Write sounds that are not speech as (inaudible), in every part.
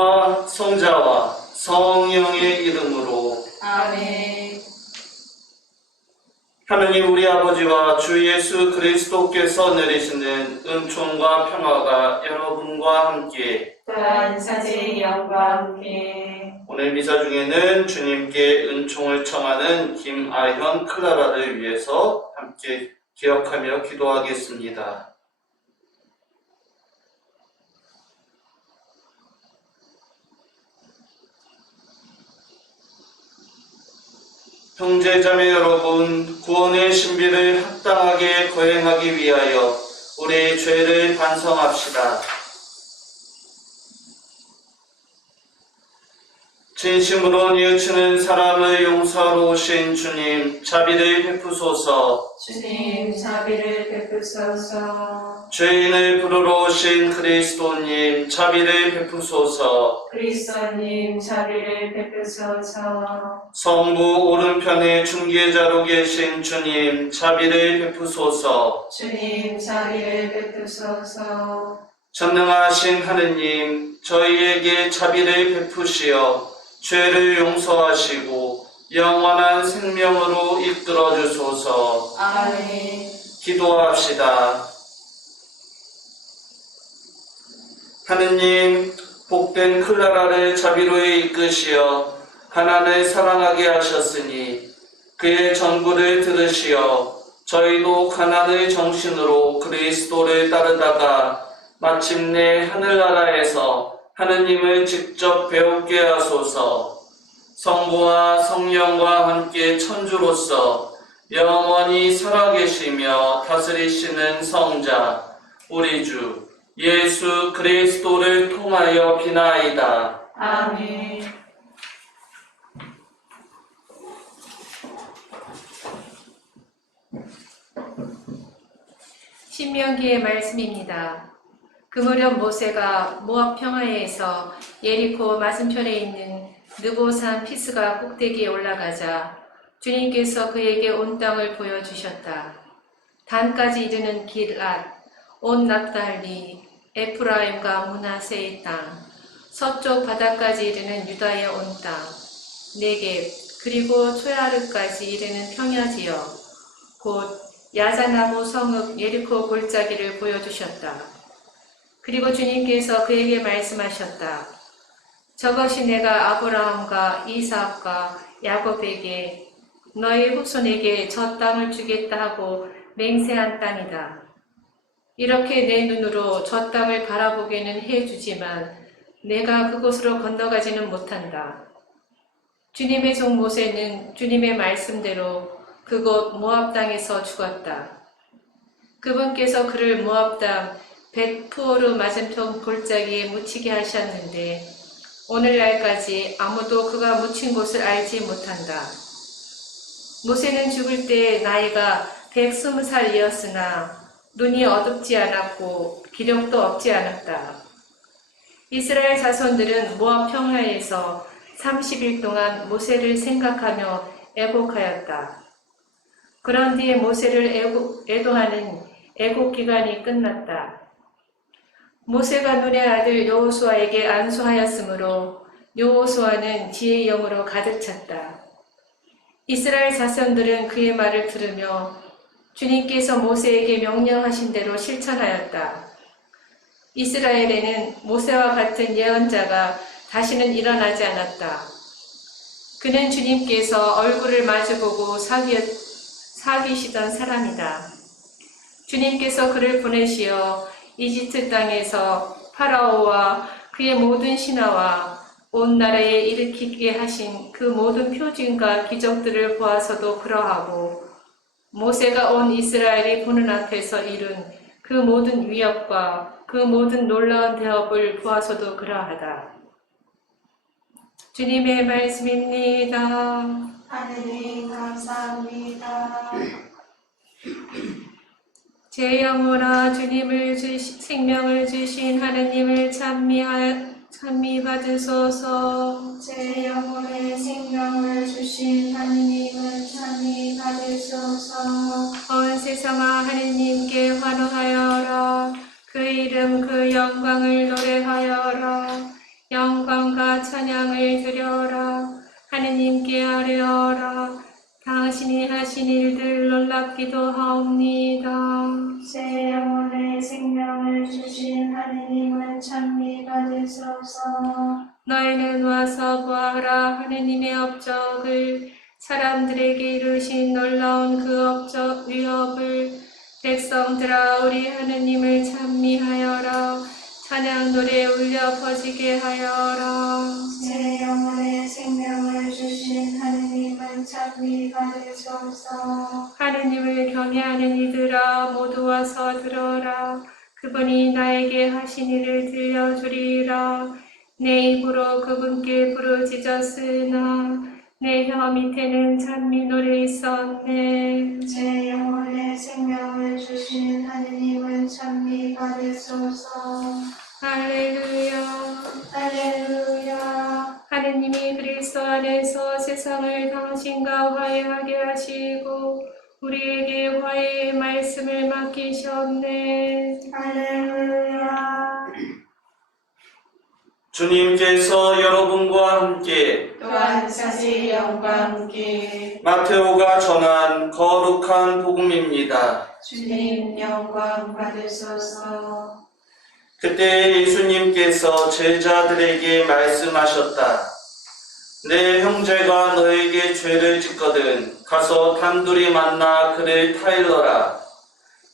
성부와 성자와 성령의 이름으로 아멘. 하느님 우리 아버지와 주 예수 그리스도께서 내리시는 은총과 평화가 여러분과 함께 또한 사제의 영과 함께 오늘 미사 중에는 주님께 은총을 청하는 김아현 클라라를 위해서 함께 기억하며 기도하겠습니다. 형제자매 여러분, 구원의 신비를 합당하게 거행하기 위하여 우리의 죄를 반성합시다. 진심으로 뉘우치는 사람을 용서하러 오신 주님, 자비를 베푸소서. 주님 자비를 베푸소서. 죄인을 부르러 오신 그리스도님, 자비를 베푸소서. 그리스도님 자비를 베푸소서. 성부 오른편에 중계자로 계신 주님, 자비를 베푸소서. 주님 자비를 베푸소서. 전능하신 하느님, 저희에게 자비를 베푸시어 죄를 용서하시고 영원한 생명으로 이끌어 주소서. 아멘. 기도합시다. 하느님, 복된 클라라를 자비로에 이끄시어 가난을 사랑하게 하셨으니 그의 전구를 들으시어 저희도 가난을 정신으로 그리스도를 따르다가 마침내 하늘나라에서 하느님을 직접 배우게 하소서 성부와 성령과 함께 천주로서 영원히 살아계시며 다스리시는 성자 우리 주 예수 그리스도를 통하여 비나이다. 아멘. 신명기의 말씀입니다. 그 무렵 모세가 모압 평화에서 예리코 맞은편에 있는 느보산 피스가 꼭대기에 올라가자 주님께서 그에게 온 땅을 보여주셨다. 단까지 이르는 길앗, 온 납달리, 에프라임과 문하세의 땅, 서쪽 바다까지 이르는 유다의 온 땅, 네겝, 그리고 초야르까지 이르는 평야지역, 곧 야자나무 성읍 예리코 골짜기를 보여주셨다. 그리고 주님께서 그에게 말씀하셨다. 저것이 내가 아브라함과 이삭과 야곱에게 너희 후손에게 저 땅을 주겠다 하고 맹세한 땅이다. 이렇게 내 눈으로 저 땅을 바라보게는 해주지만 내가 그곳으로 건너가지는 못한다. 주님의 종 모세는 주님의 말씀대로 그곳 모압 땅에서 죽었다. 그분께서 그를 모압 땅 벳푸오르 맞은편 골짜기에 묻히게 하셨는데 오늘날까지 아무도 그가 묻힌 곳을 알지 못한다. 모세는 죽을 때 나이가 120살이었으나 눈이 어둡지 않았고 기력도 없지 않았다. 이스라엘 자손들은 모압 평야에서 30일 동안 모세를 생각하며 애곡하였다. 그런 뒤에 모세를 애고, 애도하는 애곡 기간이 끝났다. 모세가 눈의 아들 여호수아에게 안수하였으므로 여호수아는 지혜의 영으로 가득 찼다. 이스라엘 자손들은 그의 말을 들으며 주님께서 모세에게 명령하신 대로 실천하였다. 이스라엘에는 모세와 같은 예언자가 다시는 일어나지 않았다. 그는 주님께서 얼굴을 마주보고 사귀, 사귀시던 사람이다. 주님께서 그를 보내시어 이집트 땅에서 파라오와 그의 모든 신하와 온 나라에 일으키게 하신 그 모든 표징과 기적들을 보아서도 그러하고 모세가 온 이스라엘이 보는 앞에서 이룬 그 모든 위협과 그 모든 놀라운 대업을 보아서도 그러하다. 주님의 말씀입니다. 하느님 감사합니다. (clears throat) 제 영혼아 주님을 주시, 생명을 주신 하느님을 찬미하, 찬미 받으소서. 제 영혼의 생명을 주신 하느님은 참이 받으소서. 온 세상아 하느님께 환호하여라. 그 이름 그 영광을 노래하여라. 영광과 찬양을 드려라. 하느님께 아뢰어라 당신이 하신 일들 놀랍기도 하옵니다. 제 영혼의 생명을 주신 하느님은 참이 받으소서. 너희는 와서 보아라. 하느님의 업적을 사람들에게 이루신 놀라운 그 업적 위협을 백성들아 우리 하느님을 찬미하여라. 찬양 노래 울려 퍼지게 하여라. 제 영혼의 생명을 주신 받으소서 하느님을 경외하는 이들아 모두 와서 들어라. 그분이 나에게 하신 일을 들려주리라. 내 입으로 그분께 부르짖었으나 내 혀 밑에는 찬미 노래 있었네. 제 영혼의 생명을 주신 하느님은 참미 받으소서. 할렐루야. 할렐루야 하느님이 그리스도 안에서 세상을 당신과 화해하게 하시고 우리에게 화해의 말씀을 맡기셨네 할렐루야 주님께서 여러분과 함께 또한 사실 영과 함께 마테오가 전한 거룩한 복음입니다. 주님 영광 받으소서 그때 예수님께서 제자들에게 말씀하셨다. 내 형제가 너에게 죄를 짓거든 가서 단둘이 만나 그를 타일러라.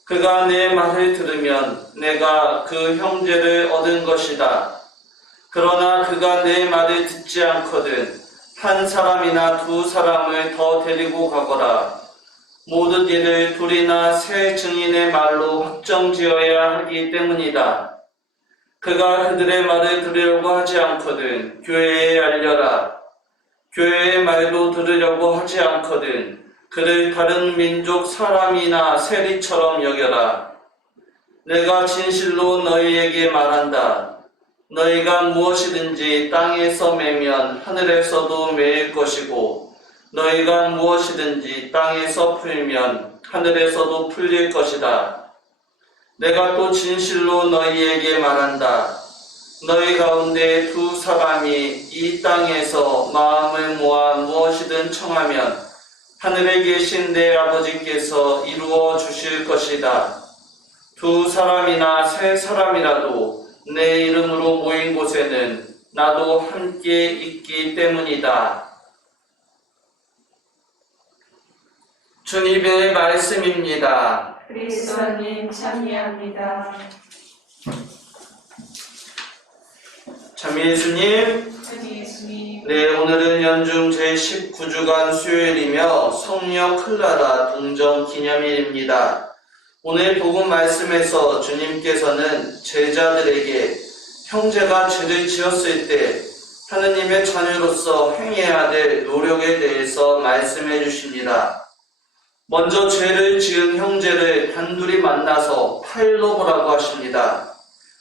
그가 내 말을 들으면 내가 그 형제를 얻은 것이다. 그러나 그가 내 말을 듣지 않거든 한 사람이나 두 사람을 더 데리고 가거라. 모든 일을 둘이나 세 증인의 말로 확정지어야 하기 때문이다. 그가 그들의 말을 들으려고 하지 않거든 교회에 알려라. 교회의 말도 들으려고 하지 않거든 그를 다른 민족 사람이나 세리처럼 여겨라. 내가 진실로 너희에게 말한다. 너희가 무엇이든지 땅에서 매면 하늘에서도 매일 것이고 너희가 무엇이든지 땅에서 풀면 하늘에서도 풀릴 것이다. 내가 또 진실로 너희에게 말한다. 너희 가운데 두 사람이 이 땅에서 마음을 모아 무엇이든 청하면 하늘에 계신 내 아버지께서 이루어 주실 것이다. 두 사람이나 세 사람이라도 내 이름으로 모인 곳에는 나도 함께 있기 때문이다. 주님의 말씀입니다. 그리스도님 참여합니다 참 예수님, 네, 오늘은 연중 제19주간 수요일이며 성령 클라라 동정 기념일입니다. 오늘 복음 말씀에서 주님께서는 제자들에게 형제가 죄를 지었을 때 하느님의 자녀로서 행해야 될 노력에 대해서 말씀해 주십니다. 먼저 죄를 지은 형제를 단둘이 만나서 파일로보라고 하십니다.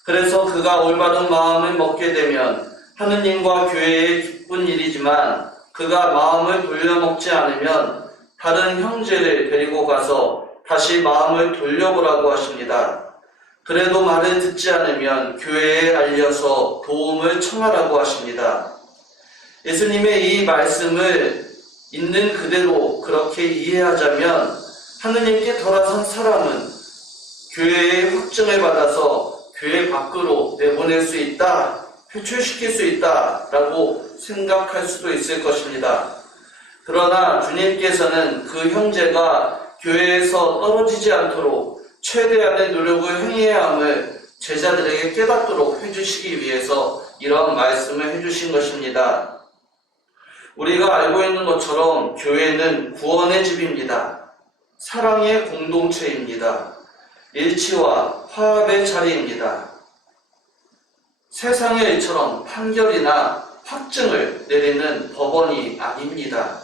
그래서 그가 올바른 마음을 먹게 되면 하느님과 교회의 기쁜 일이지만 그가 마음을 돌려먹지 않으면 다른 형제를 데리고 가서 다시 마음을 돌려보라고 하십니다. 그래도 말을 듣지 않으면 교회에 알려서 도움을 청하라고 하십니다. 예수님의 이 말씀을 있는 그대로 그렇게 이해하자면 하느님께 돌아선 사람은 교회의 확증을 받아서 교회 밖으로 내보낼 수 있다, 표출시킬 수 있다라고 생각할 수도 있을 것입니다. 그러나 주님께서는 그 형제가 교회에서 떨어지지 않도록 최대한의 노력을 행해야 함을 제자들에게 깨닫도록 해주시기 위해서 이런 말씀을 해주신 것입니다. 우리가 알고 있는 것처럼 교회는 구원의 집입니다. 사랑의 공동체입니다. 일치와 화합의 자리입니다. 세상의 일처럼 판결이나 확증을 내리는 법원이 아닙니다.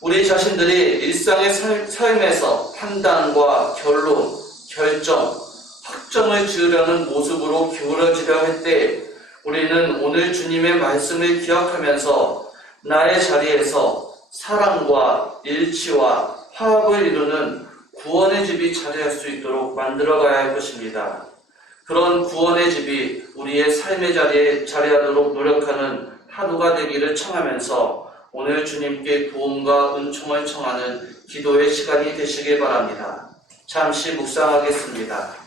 우리 자신들이 일상의 삶- 삶에서 판단과 결론, 결정, 확정을 지으려는 모습으로 기울어지려 할 때 우리는 오늘 주님의 말씀을 기억하면서 나의 자리에서 사랑과 일치와 화합을 이루는 구원의 집이 자리할 수 있도록 만들어가야 할 것입니다. 그런 구원의 집이 우리의 삶의 자리에 자리하도록 노력하는 하루가 되기를 청하면서 오늘 주님께 도움과 은총을 청하는 기도의 시간이 되시길 바랍니다. 잠시 묵상하겠습니다.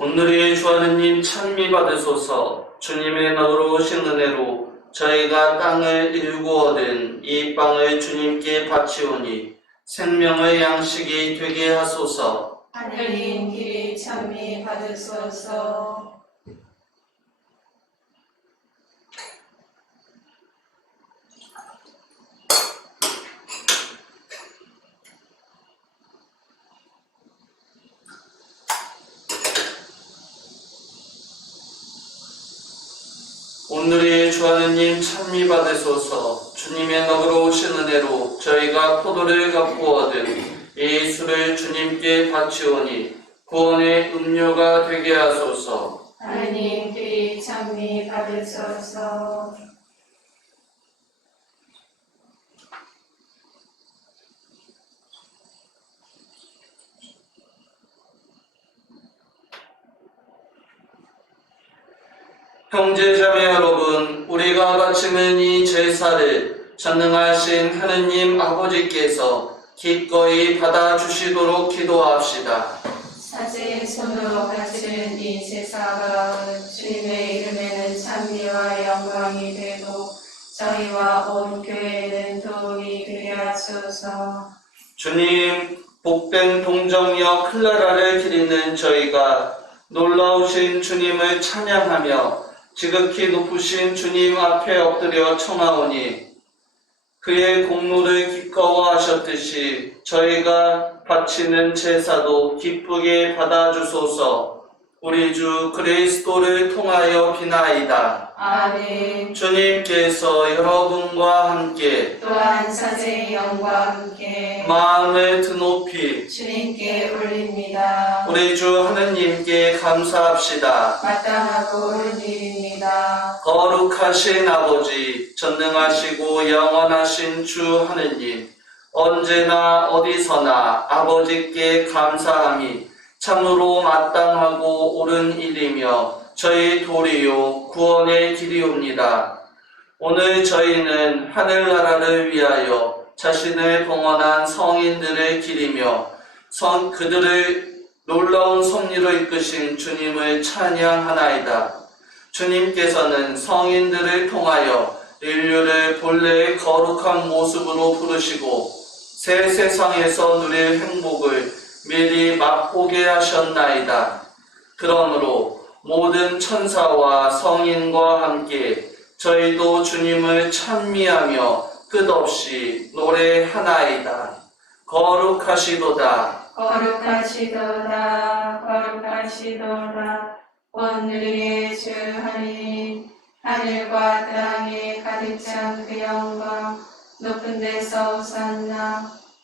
오늘의 주 하느님 찬미 받으소서. 주님의 너로 오신 은혜로 저희가 땅을 일구 얻은 이 빵을 주님께 바치오니 생명의 양식이 되게 하소서. 하늘님 길이 찬미 받으소서 오늘의 주 하느님 찬미 받으소서. 주님의 오신 은혜로 저희가 포도를 갖고 얻은 이 술을 주님께 바치오니 구원의 음료가 되게 하소서. 길이 찬미 받으소서 형제자매 여러분, 우리가 바치는 이 제사를 전능하신 하느님 아버지께서 기꺼이 받아주시도록 기도합시다. 사제의 손으로 바치는 이 제사가 주님의 이름에는 찬미와 영광이 되고 저희와 온 교회는 도움이 되게 하소서 주님, 복된 동정이여 클라라를 기리는 저희가 놀라우신 주님을 찬양하며 지극히 높으신 주님 앞에 엎드려 청하오니 그의 공로를 기꺼워하셨듯이 저희가 바치는 제사도 기쁘게 받아주소서 우리 주 그리스도를 통하여 비나이다. 아멘 주님께서 여러분과 함께 또한 사제의 영과 함께 마음을 드높이 주님께 올립니다 우리 주 하느님께 감사합시다. 마땅하고 옳은 일입니다 거룩하신 아버지, 전능하시고 영원하신 주 하느님, 언제나 어디서나 아버지께 감사함이 참으로 마땅하고 옳은 일이며 저희 도리요 구원의 길이옵니다. 오늘 저희는 하늘나라를 위하여 자신을 봉헌한 성인들을 기리며 성 그들을 놀라운 섭리로 이끄신 주님을 찬양하나이다. 주님께서는 성인들을 통하여 인류를 본래의 거룩한 모습으로 부르시고 새 세상에서 누릴 행복을 미리 맛보게 하셨나이다. 그러므로 모든 천사와 성인과 함께 저희도 주님을 찬미하며 끝없이 노래하나이다. 거룩하시도다. 거룩하시도다 거룩하시도다 원리의 주 하나님 하늘과 땅에 가득 찬 그 영광 높은 데서 오산나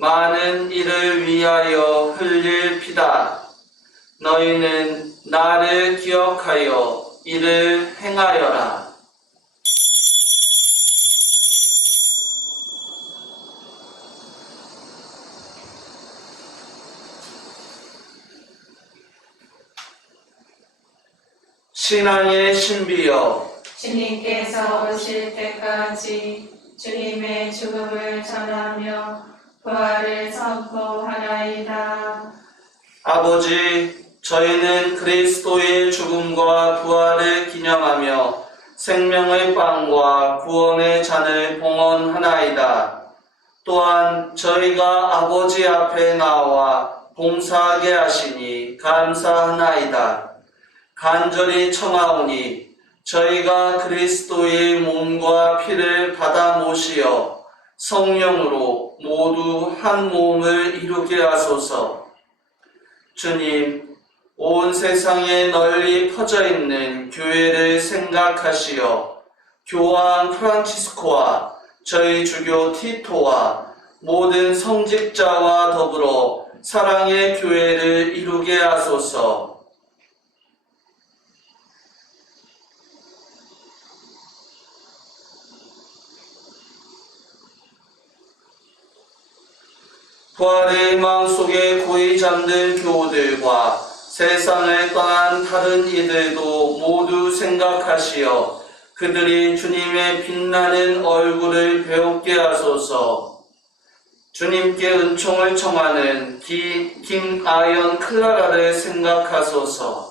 많은 이를 위하여 흘릴 피다. 너희는 나를 기억하여 이를 행하여라. 신앙의 신비여 주님께서 오실 때까지 주님의 죽음을 전하며 부활을 선포하나이다. 아버지, 저희는 그리스도의 죽음과 부활을 기념하며 생명의 빵과 구원의 잔을 봉헌하나이다. 또한 저희가 아버지 앞에 나와 봉사하게 하시니 감사하나이다. 간절히 청하오니 저희가 그리스도의 몸과 피를 받아 모시어 성령으로 모두 한 몸을 이루게 하소서. 주님, 온 세상에 널리 퍼져 있는 교회를 생각하시어 교황 프란치스코와 저희 주교 티토와 모든 성직자와 더불어 사랑의 교회를 이루게 하소서. 부활의 마음 속에 고이 잠든 교우들과 세상을 떠난 다른 이들도 모두 생각하시어 그들이 주님의 빛나는 얼굴을 배우게 하소서. 주님께 은총을 청하는 기- 김아연 클라라를 생각하소서.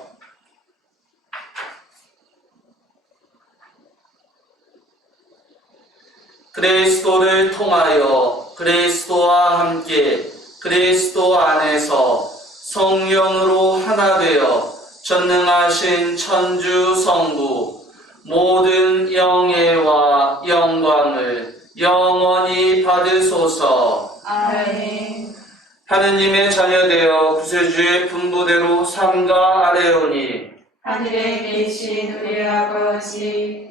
그리스도를 통하여 그리스도와 함께 그리스도 안에서 성령으로 하나 되어 전능하신 천주 성부 모든 영예와 영광을 영원히 받으소서 아멘. 하느님의 자녀되어 구세주의 분부대로 삼가 아뢰오니 하늘에 계신 우리 아버지,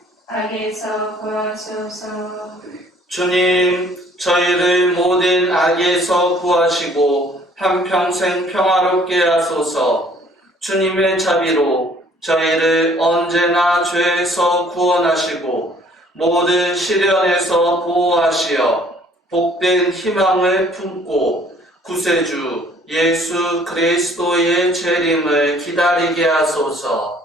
악에서 구하소서. 주님, 저희를 모든 악에서 구하시고 한평생 평화롭게 하소서. 주님의 자비로 저희를 언제나 죄에서 구원하시고 모든 시련에서 보호하시어 복된 희망을 품고 구세주 예수 그리스도의 재림을 기다리게 하소서.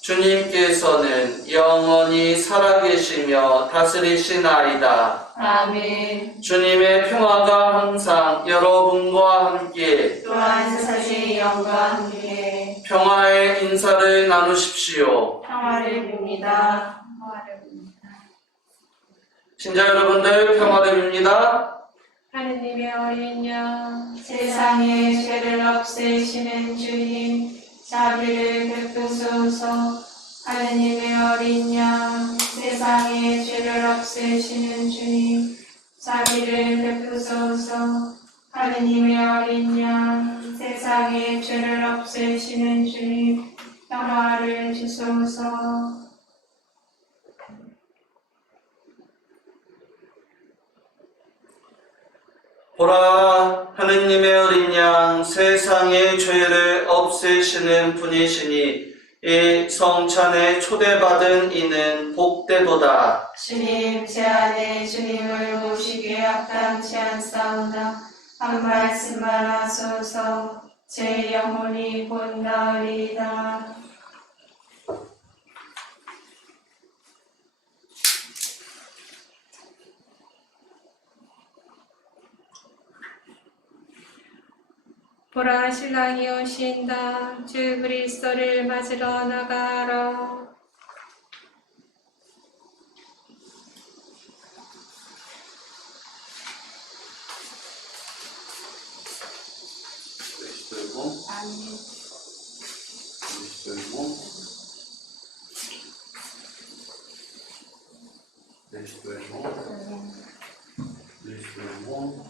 주님께서는 영원히 살아계시며 다스리시나이다. 아멘. 주님의 평화가 항상 여러분과 함께 또한 세상의 영과 함께 평화의 인사를 나누십시오. 평화를 빕니다. 신자 여러분들 평화를 빕니다. 하느님의 어린 양 세상의 죄를 없애시는 주님, 자비를 베푸소서. 하느님의 어린 양, 세상의 죄를 없애시는 주님, 자비를 베푸소서. 하느님의 어린 양, 세상의 죄를 없애시는 주님, 평화를 주소서. 보라 하느님의 어린 양 세상의 죄를 없애시는 분이시니 이 성찬에 초대받은 이는 복되도다. 주님, 제 안에 주님을 모시기에 합당치 않사오나 한 말씀만 하소서 제 영혼이 본나으리이다. 보라 신랑이 오신다. 주 그리스도를 맞으러 나가라 내시 들고 내시 들고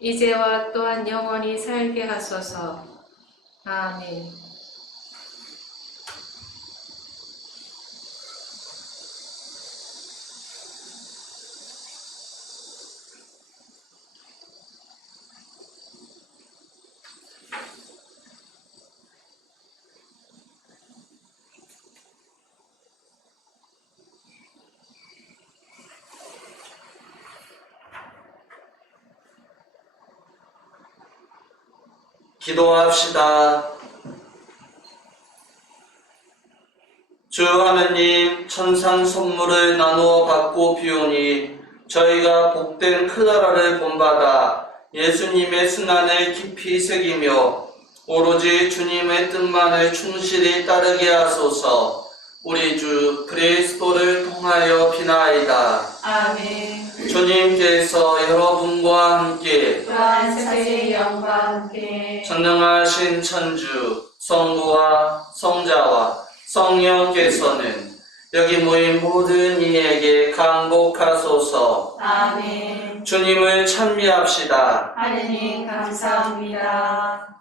이제와 또한 영원히 살게 하소서. 아멘. 기도합시다. 주 하느님 천상 선물을 나누어 받고 비오니 저희가 복된 그 나라를 본받아 예수님의 승안을 깊이 새기며 오로지 주님의 뜻만을 충실히 따르게 하소서 우리 주 그리스도를 통하여 비나이다. 아멘. 주님께서 여러분과 영과 함께 전능하신 천주 성부와 성자와 성령께서는 여기 모인 모든 이에게 강복하소서 아멘. 주님을 찬미합시다. 하느님 감사합니다.